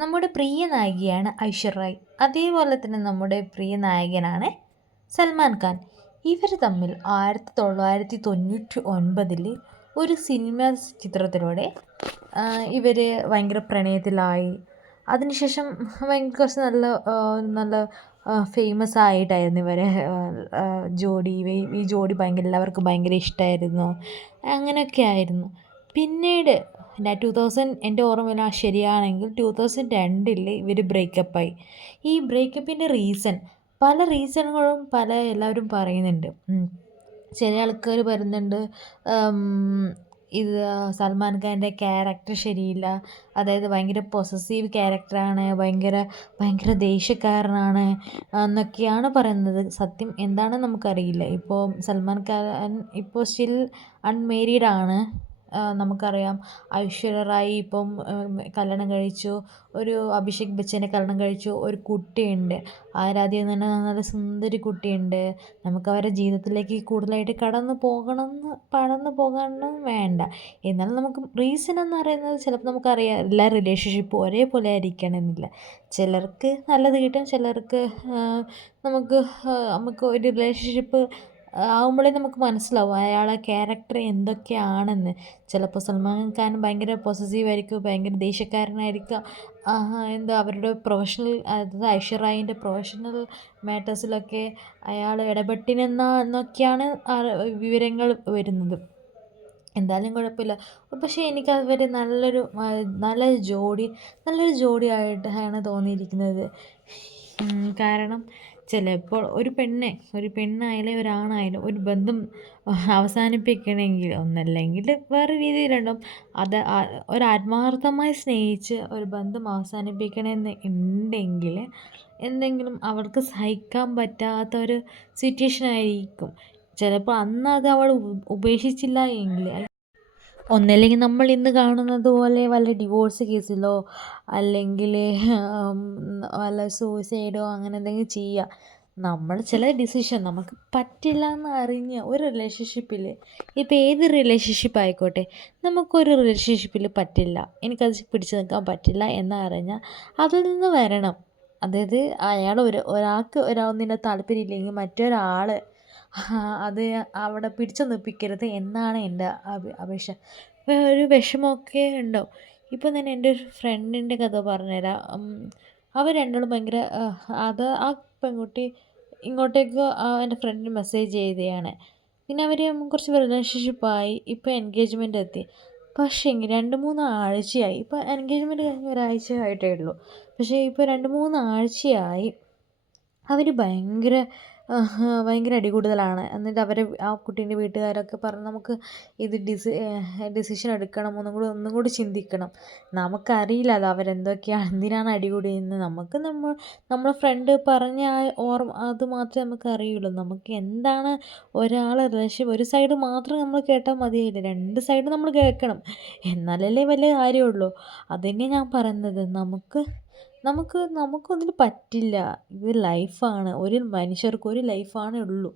നമ്മുടെ പ്രിയ നായികയാണ് ഐശ്വര്യ റായ്. അതേപോലെ തന്നെ നമ്മുടെ പ്രിയ നായകനാണ് സൽമാൻ ഖാൻ. ഇവർ തമ്മിൽ 1999 ഒരു സിനിമ ചിത്രത്തിലൂടെ ഇവർ ഭയങ്കര പ്രണയത്തിലായി. അതിനുശേഷം കുറച്ച് നല്ല നല്ല ഫേമസ് ആയിട്ടായിരുന്നു ഇവരെ ജോഡി. ഈ ജോഡി എല്ലാവർക്കും ഭയങ്കര ഇഷ്ടമായിരുന്നു. അങ്ങനെയൊക്കെ ആയിരുന്നു. പിന്നീട് 2000 എൻ്റെ ഓർമ്മ ശരിയാണെങ്കിൽ 2002 ഇവർ ബ്രേക്കപ്പായി. ഈ ബ്രേക്കപ്പിൻ്റെ പല റീസണുകളും എല്ലാവരും പറയുന്നുണ്ട്. ചില ആൾക്കാർ പറയുന്നുണ്ട് ഇത് സൽമാൻ ഖാൻ്റെ ക്യാരക്ടർ ശരിയില്ല, അതായത് ഭയങ്കര പൊസസീവ് ക്യാരക്ടറാണ്, ഭയങ്കര ഭയങ്കര ദേഷ്യക്കാരനാണ് എന്നൊക്കെയാണ് പറയുന്നത്. സത്യം എന്താണെന്ന് നമുക്കറിയില്ല. ഇപ്പോൾ സൽമാൻ ഖാൻ ഇപ്പോൾ സ്റ്റിൽ അൺമേരീഡാണ്. നമുക്കറിയാം ഐശ്വര്യ റായ് ഇപ്പം കല്യാണം കഴിച്ചു. ഒരു അഭിഷേക് ബച്ചനെ കല്യാണം കഴിച്ചു. ഒരു കുട്ടിയുണ്ട്. ആരാധ്യ എന്ന് പറഞ്ഞ നല്ല സുന്ദരി കുട്ടിയുണ്ട്. നമുക്ക് അവരുടെ ജീവിതത്തിലേക്ക് കൂടുതലായിട്ട് കടന്നു പോകണം വേണ്ട. എന്നാലും നമുക്ക് റീസൺ എന്ന് പറയുന്നത് ചിലപ്പോൾ നമുക്കറിയാം എല്ലാ റിലേഷൻഷിപ്പും ഒരേപോലെ ആയിരിക്കണമെന്നില്ല. ചിലർക്ക് നല്ലത് കിട്ടും, ചിലർക്ക് നമുക്ക് ഒരു റിലേഷൻഷിപ്പ് ആവുമ്പോഴേ നമുക്ക് മനസ്സിലാവും അയാളെ ക്യാരക്ടർ എന്തൊക്കെയാണെന്ന്. ചിലപ്പോൾ സൽമാൻ ഖാൻ ഭയങ്കര പൊസസീവ് ആയിരിക്കും, ഭയങ്കര ദേഷ്യക്കാരനായിരിക്കും. അവരുടെ പ്രൊഫഷണൽ, അതായത് ഐശ്വര്യ റായിൻ്റെ പ്രൊഫഷണൽ മാറ്റേഴ്സിലൊക്കെ അയാൾ എന്നൊക്കെയാണ് വിവരങ്ങൾ വരുന്നത്. എന്തായാലും കുഴപ്പമില്ല. പക്ഷേ എനിക്കവർ നല്ലൊരു ജോഡിയായിട്ടാണ് തോന്നിയിരിക്കുന്നത്. കാരണം ചിലപ്പോൾ ഒരു പെണ്ണായാലും ഒരാണായാലും ഒരു ബന്ധം അവസാനിപ്പിക്കണമെങ്കിൽ ഒന്നല്ലെങ്കിൽ വേറെ രീതിയിലുണ്ടാവും. അത് ഒരാത്മാർത്ഥമായി സ്നേഹിച്ച് ഒരു ബന്ധം അവസാനിപ്പിക്കണമെന്ന് ഉണ്ടെങ്കിൽ എന്തെങ്കിലും അവൾക്ക് സഹിക്കാൻ പറ്റാത്ത ഒരു സിറ്റുവേഷൻ ആയിരിക്കും. ചിലപ്പോൾ അന്ന് അത് അവൾ ഉപേക്ഷിച്ചില്ല എങ്കിൽ, ഒന്നല്ലെങ്കിൽ നമ്മൾ ഇന്ന് കാണുന്നത് പോലെ വല്ല ഡിവോഴ്സ് കേസിലോ അല്ലെങ്കിൽ വല്ല സൂയിസൈഡോ അങ്ങനെ എന്തെങ്കിലും ചെയ്യുക. നമ്മൾ ചില ഡിസിഷൻ നമുക്ക് പറ്റില്ല എന്ന് അറിഞ്ഞ് ഒരു റിലേഷൻഷിപ്പിൽ, ഇപ്പോൾ ഏത് റിലേഷൻഷിപ്പ് ആയിക്കോട്ടെ, നമുക്കൊരു റിലേഷൻഷിപ്പിൽ പറ്റില്ല, എനിക്കത് പിടിച്ചു നിൽക്കാൻ പറ്റില്ല എന്നറിഞ്ഞാൽ അതിൽ നിന്ന് വരണം. അതായത് ഒരാൾക്ക് ഒന്നിനെ താല്പര്യമില്ലെങ്കിൽ മറ്റൊരാൾ അത് അവിടെ പിടിച്ചു നിൽപ്പിക്കരുത് എന്നാണ് എൻ്റെ അപേക്ഷ. ഒരു വിഷമമൊക്കെ ഉണ്ടാവും. ഇപ്പം തന്നെ എൻ്റെ ഒരു ഫ്രണ്ടിൻ്റെ കഥ പറഞ്ഞുതരാം. അവർ രണ്ടാളും ഭയങ്കര ആ പെൺകുട്ടി ഇങ്ങോട്ടേക്ക് എൻ്റെ ഫ്രണ്ടിന് മെസ്സേജ് ചെയ്തതാണ്. പിന്നെ അവർ കുറച്ച് റിലേഷൻഷിപ്പായി. ഇപ്പോൾ എൻഗേജ്മെൻ്റ് എത്തി. പക്ഷേ 2-3 ആഴ്ചയായി. ഇപ്പോൾ എൻഗേജ്മെൻറ്റ് കഴിഞ്ഞ് ഒരാഴ്ച ആയിട്ടേ ഉള്ളൂ. പക്ഷേ ഇപ്പോൾ 2-3 ആഴ്ചയായി അവർ ഭയങ്കര അടികൂടുതലാണ്. എന്നിട്ട് ആ കുട്ടീൻ്റെ വീട്ടുകാരൊക്കെ പറഞ്ഞ് നമുക്ക് ഇത് ഡിസിഷൻ എടുക്കണം, ഒന്നും കൂടി ചിന്തിക്കണം. നമുക്കറിയില്ല അത് അവരെന്തൊക്കെയാണ്, എന്തിനാണ് അടികൂടിയെന്ന്. നമ്മളെ ഫ്രണ്ട് പറഞ്ഞ അത് മാത്രമേ നമുക്ക് അറിയുള്ളൂ. നമുക്ക് എന്താണ് ഒരു സൈഡ് മാത്രം നമ്മൾ കേട്ടാൽ മതിയായില്ല, 2 സൈഡ് നമ്മൾ കേൾക്കണം. എന്നാലല്ലേ വലിയ കാര്യമുള്ളൂ. അതുതന്നെ ഞാൻ പറയുന്നത്. നമുക്കൊന്നിനും പറ്റില്ല. ഇത് ലൈഫാണ്. ഒരു മനുഷ്യർക്ക് ഒരു ലൈഫാണേ ഉള്ളൂ.